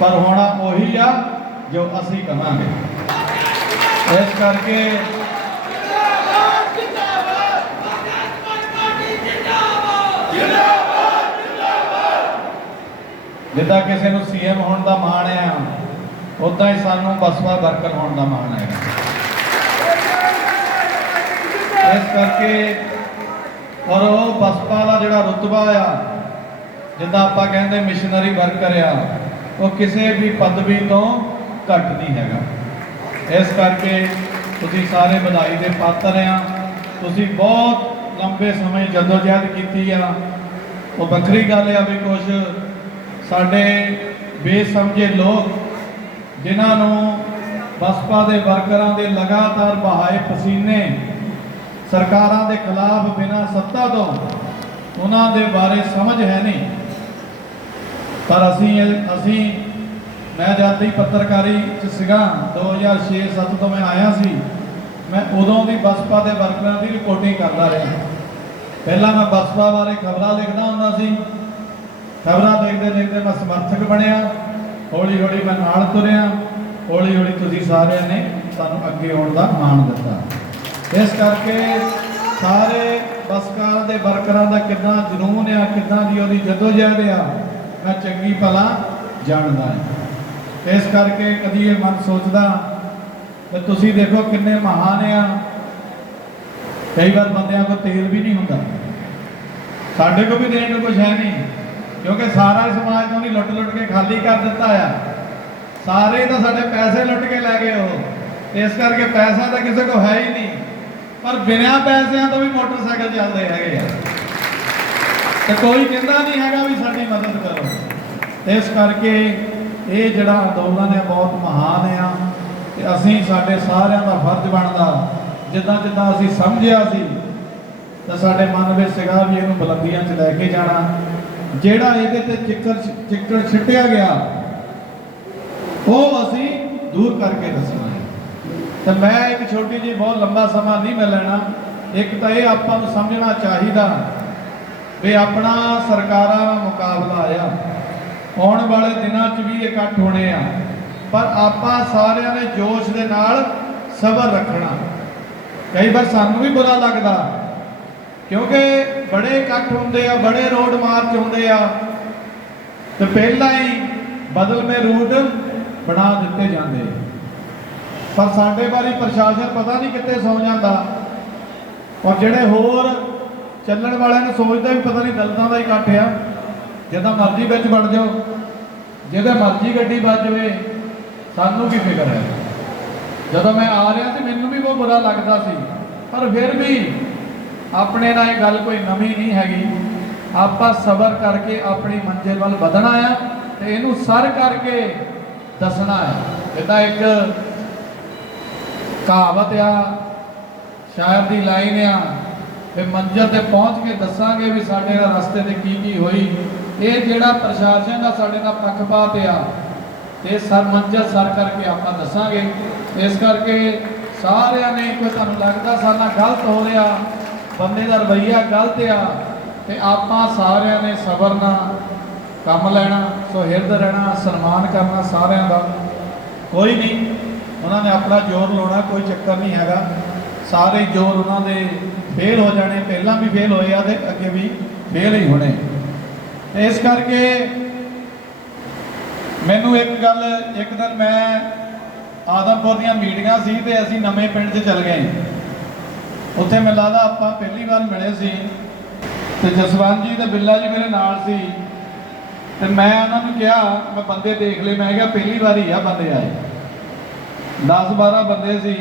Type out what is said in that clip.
ਪਰ ਹੋਣਾ ਉਹੀ ਆ ਜੋ ਅਸੀਂ ਕਹਾਂਗੇ। ਇਸ ਕਰਕੇ ਜਿੱਦਾਂ ਕਿਸੇ ਨੂੰ ਸੀਐਮ ਹੋਣ ਦਾ ਮਾਣ ਆ ਉਦਾਂ ਹੀ ਸਾਨੂੰ ਬਸਪਾ ਵਰਕਰ ਹੋਣ ਦਾ ਮਾਣ ਹੈ ਇਸ ਕਰਕੇ ਔਰ ਉਹ ਬਸਪਾ ਦਾ ਜਿਹੜਾ ਰੁਤਬਾ ਆ, ਜਿੱਦਾਂ ਆਪਾਂ ਕਹਿੰਦੇ ਮਿਸ਼ਨਰੀ ਵਰਕਰ ਆ ਉਹ ਕਿਸੇ ਵੀ ਪਦਵੀ ਤੋਂ ਘੱਟ ਨਹੀਂ ਹੈਗਾ। ਇਸ ਕਰਕੇ ਤੁਸੀਂ ਸਾਰੇ ਵਧਾਈ ਦੇ ਪਾਤਰ ਆ। ਤੁਸੀਂ ਬਹੁਤ ਲੰਬੇ ਸਮੇਂ ਜਦੋਜਹਿਦ ਕੀਤੀ ਆ। ਉਹ ਵੱਖਰੀ ਗੱਲ ਆ ਵੀ ਕੁਝ ਸਾਡੇ ਬੇਸਮਝੇ ਲੋਕ, ਜਿਨ੍ਹਾਂ ਨੂੰ ਬਸਪਾ ਦੇ ਵਰਕਰਾਂ ਦੇ ਲਗਾਤਾਰ ਬਹਾਏ ਪਸੀਨੇ ਸਰਕਾਰਾਂ ਦੇ ਖਿਲਾਫ ਬਿਨਾਂ ਸੱਤਾ ਤੋਂ ਉਹਨਾਂ ਦੇ ਬਾਰੇ ਸਮਝ ਹੈ ਨਹੀਂ। ਪਰ ਅਸੀਂ ਅਸੀਂ ਮੈਂ ਜਦ ਦੀ ਪੱਤਰਕਾਰੀ ਚ ਸੀਗਾ 2006-7 ਤੋਂ ਮੈਂ ਆਇਆ ਸੀ, ਮੈਂ ਉਦੋਂ ਦੀ ਬਸਪਾ ਦੇ ਵਰਕਰਾਂ ਦੀ ਰਿਪੋਰਟਿੰਗ ਕਰਦਾ ਰਿਹਾ ਪਹਿਲਾਂ ਮੈਂ ਬਸਪਾ ਬਾਰੇ ਖਬਰਾਂ ਲਿਖਦਾ ਹੁੰਦਾ ਸੀ। ਖਬਰਾਂ ਦੇਖਦੇ ਦੇਖਦੇ ਮੈਂ ਸਮਰਥਕ ਬਣਿਆ। ਹੌਲੀ ਹੌਲੀ ਮੈਂ ਨਾਲ ਤੁਰਿਆ। ਹੌਲੀ ਹੌਲੀ ਤੁਸੀਂ ਸਾਰਿਆਂ ਨੇ ਸਾਨੂੰ ਅੱਗੇ ਆਉਣ ਦਾ ਮਾਣ ਦਿੱਤਾ। ਇਸ ਕਰਕੇ ਸਾਰੇ ਬਸਕਾਰ ਦੇ ਵਰਕਰਾਂ ਦਾ ਕਿੰਨਾ ਜਨੂਨ ਆ, ਕਿੰਨਾ ਦੀ ਉਹਦੀ ਜਦੋਜਹਿਦ ਆ। ਮੈਂ ਚੰਗੀ ਭਲਾ ਜਾਣਦਾ ਹਾਂ। ਇਸ ਕਰਕੇ ਕਦੀ ਇਹ ਮਨ ਸੋਚਦਾ ਕਿ ਤੁਸੀਂ ਦੇਖੋ ਕਿੰਨੇ ਮਹਾਨ ਆ। ਕਈ ਵਾਰ ਬੰਦਿਆਂ ਕੋਲ ਤੇਲ ਵੀ ਨਹੀਂ ਹੁੰਦਾ। ਸਾਡੇ ਕੋਲ ਵੀ ਦੇਣ ਨੂੰ ਕੁਝ ਹੈ ਨਹੀਂ, ਕਿਉਂਕਿ ਸਾਰਾ ਸਮਾਜ ਨੂੰ ਨਹੀਂ ਲੁੱਟ ਲੁੱਟ ਕੇ ਖਾਲੀ ਕਰ ਦਿੱਤਾ ਆ। ਸਾਰੇ ਤਾਂ ਸਾਡੇ ਪੈਸੇ ਲੁੱਟ ਕੇ ਲੈ ਗਏ ਉਹ। ਇਸ ਕਰਕੇ ਪੈਸਾ ਤਾਂ ਕਿਸੇ ਕੋਲ ਹੈ ਹੀ ਨਹੀਂ। ਪਰ ਬਿਨਾਂ ਪੈਸਿਆਂ ਤੋਂ ਵੀ ਮੋਟਰਸਾਈਕਲ ਚੱਲਦੇ ਹੈਗੇ ਆ। ਤੇ ਕੋਈ ਕਹਿੰਦਾ ਨਹੀਂ ਹੈਗਾ ਵੀ ਸਾਡੀ ਮਦਦ ਕਰੋ। ਇਸ ਕਰਕੇ ਇਹ ਜਿਹੜਾ ਅੰਦੋਲਨ ਹੈ ਬਹੁਤ ਮਹਾਨ ਆ। ਤੇ ਅਸੀਂ ਸਾਡੇ ਸਾਰਿਆਂ ਦਾ ਫਰਜ਼ ਬਣਦਾ, ਜਿੱਦਾਂ ਜਿੱਦਾਂ ਅਸੀਂ ਸਮਝਿਆ ਸੀ, ਤਾਂ ਸਾਡੇ ਮਨ ਵਿੱਚ ਸੀਗਾ ਵੀ ਇਹਨੂੰ ਬੁਲੰਦੀਆਂ 'ਚ ਲੈ ਕੇ ਜਾਣਾ। ਜਿਹੜਾ ਇਹਦੇ ਤੇ ਚਿੱਕੜ ਚਿੱਕੜ ਛਿੱਟਿਆ ਗਿਆ, ਉਹ ਅਸੀਂ ਦੂਰ ਕਰਕੇ ਦੱਸਣਾ ਹੈ। ਤੇ ਮੈਂ ਇੱਕ ਛੋਟੀ ਜਿਹੀ ਬਹੁਤ ਲੰਬਾ ਸਮਾਂ ਨਹੀਂ ਮੈਂ ਲੈਣਾ। ਇੱਕ ਤਾਂ ਇਹ ਆਪਾਂ ਨੂੰ ਸਮਝਣਾ ਚਾਹੀਦਾ ਵੀ ਆਪਣਾ ਸਰਕਾਰਾਂ ਦਾ ਮੁਕਾਬਲਾ ਆਇਆ ਆਉਣ ਵਾਲੇ ਦਿਨਾਂ 'ਚ ਵੀ ਇਕੱਠ ਹੋਣੇ ਆ। ਪਰ ਆਪਾਂ ਸਾਰਿਆਂ ਨੇ ਜੋਸ਼ ਦੇ ਨਾਲ ਸਬਰ ਰੱਖਣਾ। ਕਈ ਵਾਰ ਸਾਨੂੰ ਵੀ ਬੁਰਾ ਲੱਗਦਾ, ਕਿਉਂਕਿ ਬੜੇ ਇਕੱਠ ਹੁੰਦੇ ਆ, ਬੜੇ ਰੋਡ ਮਾਰਚ ਹੁੰਦੇ ਆ। ਤੇ ਪਹਿਲਾਂ ਹੀ ਬਦਲਵੇਂ ਰੂਟ ਬਣਾ ਦਿੱਤੇ ਜਾਂਦੇ ਪਰ ਸਾਡੇ ਬਾਰੇ ਪ੍ਰਸ਼ਾਸਨ ਪਤਾ ਨਹੀਂ ਕਿੱਥੇ ਸੌ ਜਾਂਦਾ। ਔਰ ਜਿਹੜੇ ਹੋਰ ਚੱਲਣ ਵਾਲਿਆਂ ਨੂੰ ਸੋਚਦਾ ਵੀ ਪਤਾ ਨਹੀਂ ਦਲਤਾਂ ਦਾ ਹੀ ਇਕੱਠ ਆ। ਜਿੱਦਾਂ ਮਰਜ਼ੀ ਵਿੱਚ ਵੜ ਜਾਓ, ਜਿਹਦੇ ਮਰਜ਼ੀ ਗੱਡੀ ਵੱਜ ਜਾਵੇ, ਸਾਨੂੰ ਕੀ ਫਿਕਰ ਹੈ? ਜਦੋਂ ਮੈਂ ਆ ਰਿਹਾ ਤੇ ਮੈਨੂੰ ਵੀ ਬਹੁਤ ਬੁਰਾ ਲੱਗਦਾ ਸੀ, ਪਰ ਫਿਰ ਵੀ ਆਪਣੇ ਨਾਲ ਇਹ ਗੱਲ ਕੋਈ ਨਵੀਂ ਨਹੀਂ ਹੈਗੀ। ਆਪਾਂ ਸਬਰ ਕਰਕੇ ਆਪਣੀ ਮੰਜ਼ਿਲ ਵੱਲ ਵਧਣਾ ਆ ਤੇ ਇਹਨੂੰ ਸਰ ਕਰਕੇ ਦੱਸਣਾ ਹੈ। ਇਹਦਾ ਇੱਕ ਕਹਾਵਤ ਆ, ਸ਼ਾਇਰ ਦੀ ਲਾਈਨ ਆ, ਵੀ ਮੰਜ਼ਿਲ ਤੇ ਪਹੁੰਚ ਕੇ ਦੱਸਾਂਗੇ ਵੀ ਸਾਡੇ ਰਸਤੇ ਤੇ ਕੀ ਕੀ ਹੋਈ। ਇਹ ਜਿਹੜਾ ਪ੍ਰਸ਼ਾਸਨ ਦਾ ਸਾਡੇ ਨਾਲ ਪੱਖਪਾਤ ਆ ਤੇ ਸਰ ਮੰਜ਼ਿਲ ਸਰ ਕਰਕੇ ਆਪਾਂ ਦੱਸਾਂਗੇ। ਇਸ ਕਰਕੇ ਸਾਰਿਆਂ ਨੇ ਕੋਈ ਤੁਹਾਨੂੰ ਲੱਗਦਾ ਸਾਡੇ ਗਲਤ ਹੋ ਰਿਹਾ, ਬੰਦੇ ਦਾ ਰਵਈਆ ਗਲਤ ਆ, ਤੇ ਆਪਾਂ ਸਾਰਿਆਂ ਨੇ ਸਬਰ ਨਾਲ ਕੰਮ ਲੈਣਾ, ਸੁਹਿਰਦ ਰਹਿਣਾ, ਸਨਮਾਨ ਕਰਨਾ ਸਾਰਿਆਂ ਦਾ। ਕੋਈ ਨਹੀਂ, ਉਹਨਾਂ ਨੇ ਆਪਣਾ ਜ਼ੋਰ ਲਾਉਣਾ, ਕੋਈ ਚੱਕਰ ਨਹੀਂ ਹੈਗਾ। ਸਾਰੇ ਜ਼ੋਰ ਉਹਨਾਂ ਦੇ ਫੇਲ ਹੋ ਜਾਣੇ, ਪਹਿਲਾਂ ਵੀ ਫੇਲ ਹੋਏ ਆ ਤੇ ਅੱਗੇ ਵੀ ਫੇਲ ਹੀ ਹੋਣੇ। ਇਸ ਕਰਕੇ ਮੈਨੂੰ ਇੱਕ ਗੱਲ, ਇੱਕ ਦਿਨ ਮੈਂ ਆਦਮਪੁਰ ਦੀਆਂ ਮੀਟਿੰਗਾਂ ਸੀ ਤੇ ਅਸੀਂ ਨਵੇਂ ਪਿੰਡ 'ਚ ਚੱਲ ਗਏ। ਉੱਥੇ ਮੈਨੂੰ ਲੱਗਦਾ ਆਪਾਂ ਪਹਿਲੀ ਵਾਰ ਮਿਲੇ ਸੀ ਤੇ ਜਸਵੰਤ ਜੀ ਤੇ ਬਿੱਲਾ ਜੀ ਮੇਰੇ ਨਾਲ ਸੀ ਤੇ ਮੈਂ ਉਹਨਾਂ ਨੂੰ ਕਿਹਾ, ਮੈਂ ਬੰਦੇ ਦੇਖ ਲਏ, ਮੈਂ ਕਿਹਾ ਪਹਿਲੀ ਵਾਰੀ ਆ, ਬੰਦੇ ਆਏ। 10 12 ਬੰਦੇ ਸੀ।